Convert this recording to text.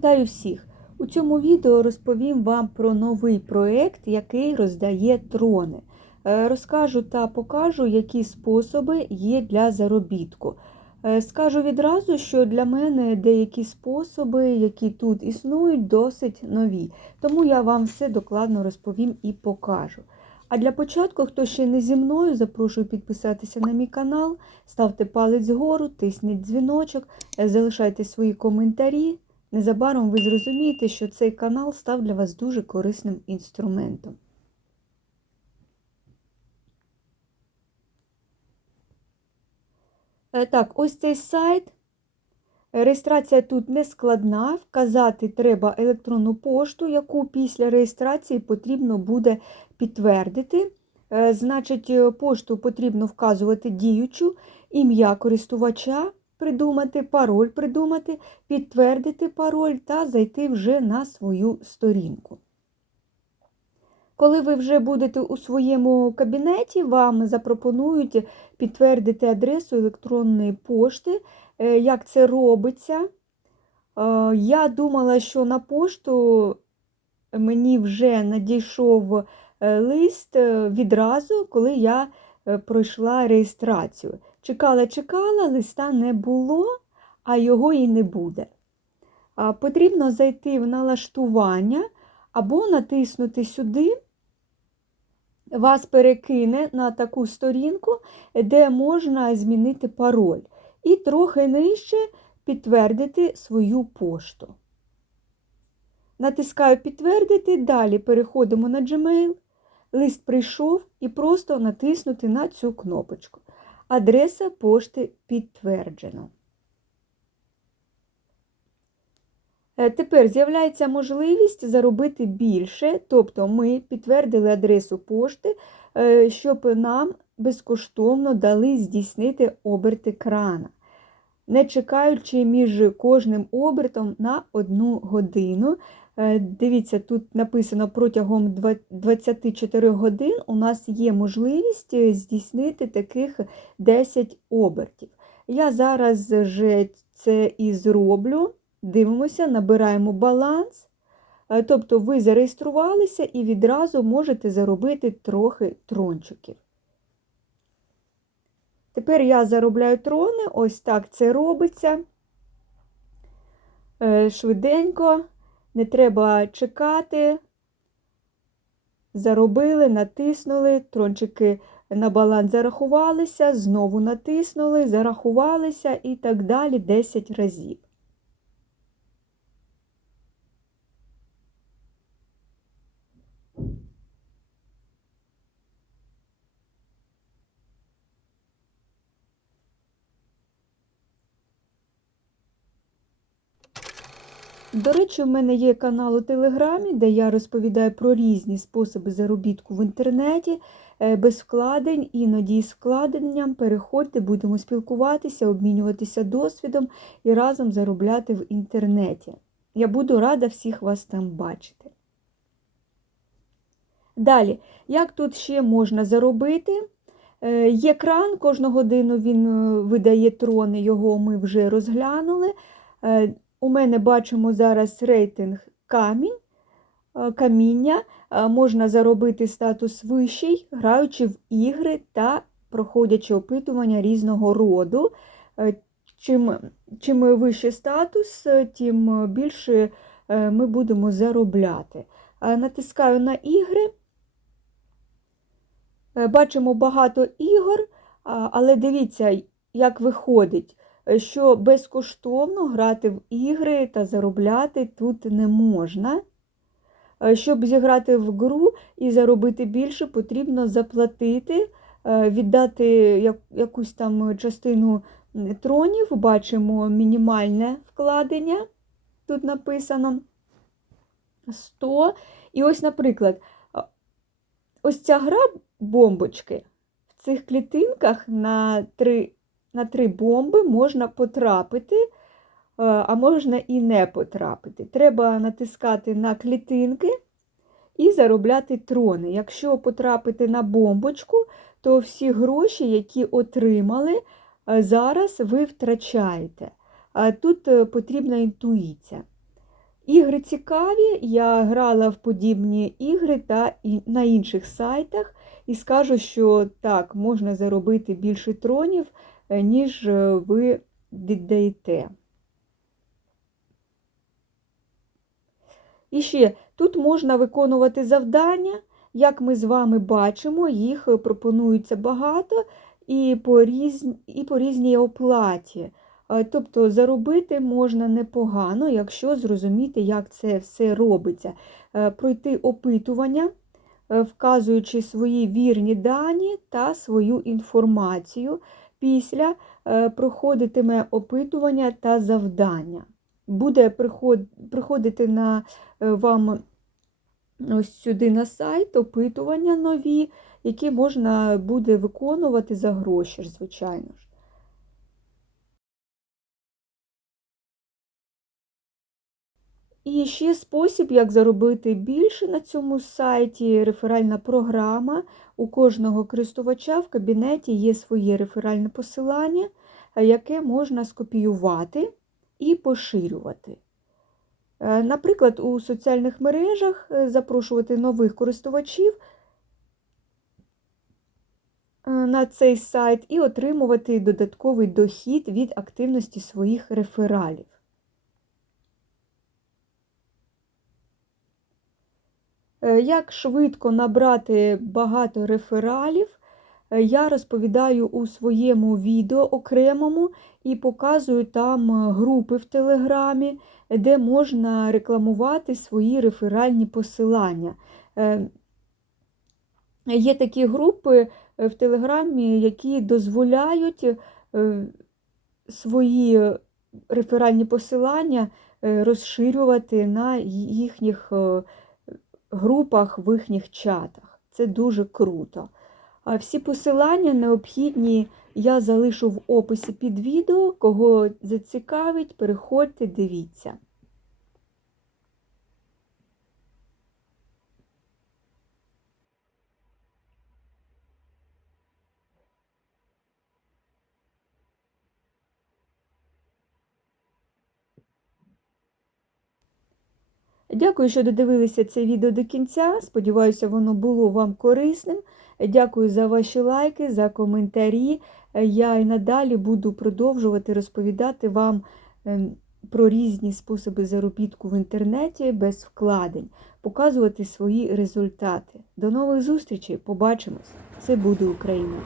Вітаю всіх! У цьому відео розповім вам про новий проєкт, який роздає трони. Е, Розкажу та покажу, які способи є для заробітку. Е, Скажу відразу, що для мене деякі способи, які тут існують, досить нові. Тому я вам все докладно розповім і покажу. А для початку, хто ще не зі мною, запрошую підписатися на мій канал, ставте палець вгору, тисніть дзвіночок, залишайте свої коментарі. Незабаром ви зрозумієте, що цей канал став для вас дуже корисним інструментом. Е, Так, ось цей сайт. Реєстрація тут не складна. Вказати треба електронну пошту, яку після реєстрації потрібно буде підтвердити. Е, Значить, е, пошту потрібно вказувати діючу, ім'я користувача придумати, пароль придумати, підтвердити пароль та зайти вже на свою сторінку. Коли ви вже будете у своєму кабінеті, вам запропонують підтвердити адресу електронної пошти. Е, Як це робиться? Е, Я думала, що на пошту мені вже надійшов е, лист відразу, коли я пройшла реєстрацію. Чекала, чекала, листа не було, а його і не буде. Потрібно зайти в налаштування або натиснути сюди. Вас перекине на таку сторінку, де можна змінити пароль. І трохи нижче підтвердити свою пошту. Натискаю підтвердити, далі переходимо на Gmail. Лист прийшов і просто натиснути на цю кнопочку. Адреса пошти підтверджено. Е, Тепер з'являється можливість заробити більше, тобто ми підтвердили адресу пошти, е, щоб нам безкоштовно дали здійснити оберти крана, не чекаючи між кожним обертом на одну годину. Е, Дивіться, тут написано протягом 24 годин у нас є можливість е, здійснити таких 10 обертів. Я зараз вже це і зроблю. Дивимося, набираємо баланс. Е, Тобто ви зареєструвалися і відразу можете заробити трохи трончиків. Тепер я заробляю трони, ось так це робиться. Е, Швиденько, не треба чекати. Заробили, натиснули, трончики на баланс зарахувалися, знову натиснули, зарахувалися і так далі 10 разів. До речі, у мене є канал у Телеграмі, де я розповідаю про різні способи заробітку в інтернеті, е, без вкладень, іноді з вкладенням. Переходьте, будемо спілкуватися, обмінюватися досвідом і разом заробляти в інтернеті. Я буду рада всіх вас там бачити. Далі, як тут ще можна заробити? Е, Є кран, кожну годину він е, видає трони, його ми вже розглянули. У мене бачимо зараз рейтинг камінь, е, каміння. Е, Можна заробити статус вищий, граючи в ігри та проходячи опитування різного роду. Е, Чим, чим вищий статус, тим більше ми будемо заробляти. Натискаю на ігри. Бачимо багато ігор, але дивіться, як виходить, що безкоштовно грати в ігри та заробляти тут не можна. Е, Щоб зіграти в гру і заробити більше, потрібно заплатити, е, віддати якусь там частину тронів. Бачимо мінімальне вкладення. Тут написано 100. І ось, наприклад, ось ця гра бомбочки. В цих клітинках на три, на три бомби можна потрапити, е, а можна і не потрапити. Треба натискати на клітинки і заробляти трони. Якщо потрапити на бомбочку, то всі гроші, які отримали, е, зараз ви втрачаєте. Тут е, потрібна інтуїція. Ігри цікаві, я грала в подібні ігри та на інших сайтах, і скажу, що так, можна заробити більше тронів, ніж е, ви віддаєте. І ще тут можна виконувати завдання, як ми з вами бачимо, їх е, пропонується багато і по, різ... і по різній оплаті. Е, Тобто заробити можна непогано, якщо зрозуміти, як це все робиться. Е, Пройти опитування, е, вказуючи свої вірні дані та свою інформацію. Після е, проходитиме опитування та завдання. Буде приход- приходити на е, вам ось сюди на сайт опитування нові, які можна буде виконувати за гроші, звичайно ж. І ще спосіб, як заробити більше на цьому сайті, реферальна програма. У кожного користувача в кабінеті є своє реферальне посилання, е, яке можна скопіювати і поширювати. Е, Наприклад, у соціальних мережах е, запрошувати нових користувачів на цей сайт і отримувати додатковий дохід від активності своїх рефералів. Як швидко набрати багато рефералів, е, я розповідаю у своєму відео окремому і показую там е, групи в Телеграмі, де можна рекламувати свої реферальні посилання. Е, Є такі групи е, в Телеграмі, які дозволяють е, свої реферальні посилання е, розширювати на їхніх е, групах в їхніх чатах. Це дуже круто. Всі посилання необхідні я залишу в описі під відео. Кого зацікавить, переходьте, дивіться. Дякую, що додивилися це відео до кінця. Сподіваюся, воно було вам корисним. Дякую за ваші лайки, за коментарі. Я і надалі буду продовжувати розповідати вам ем, про різні способи заробітку в інтернеті без вкладень, показувати свої результати. До нових зустрічей! Побачимось! Це буде Україна!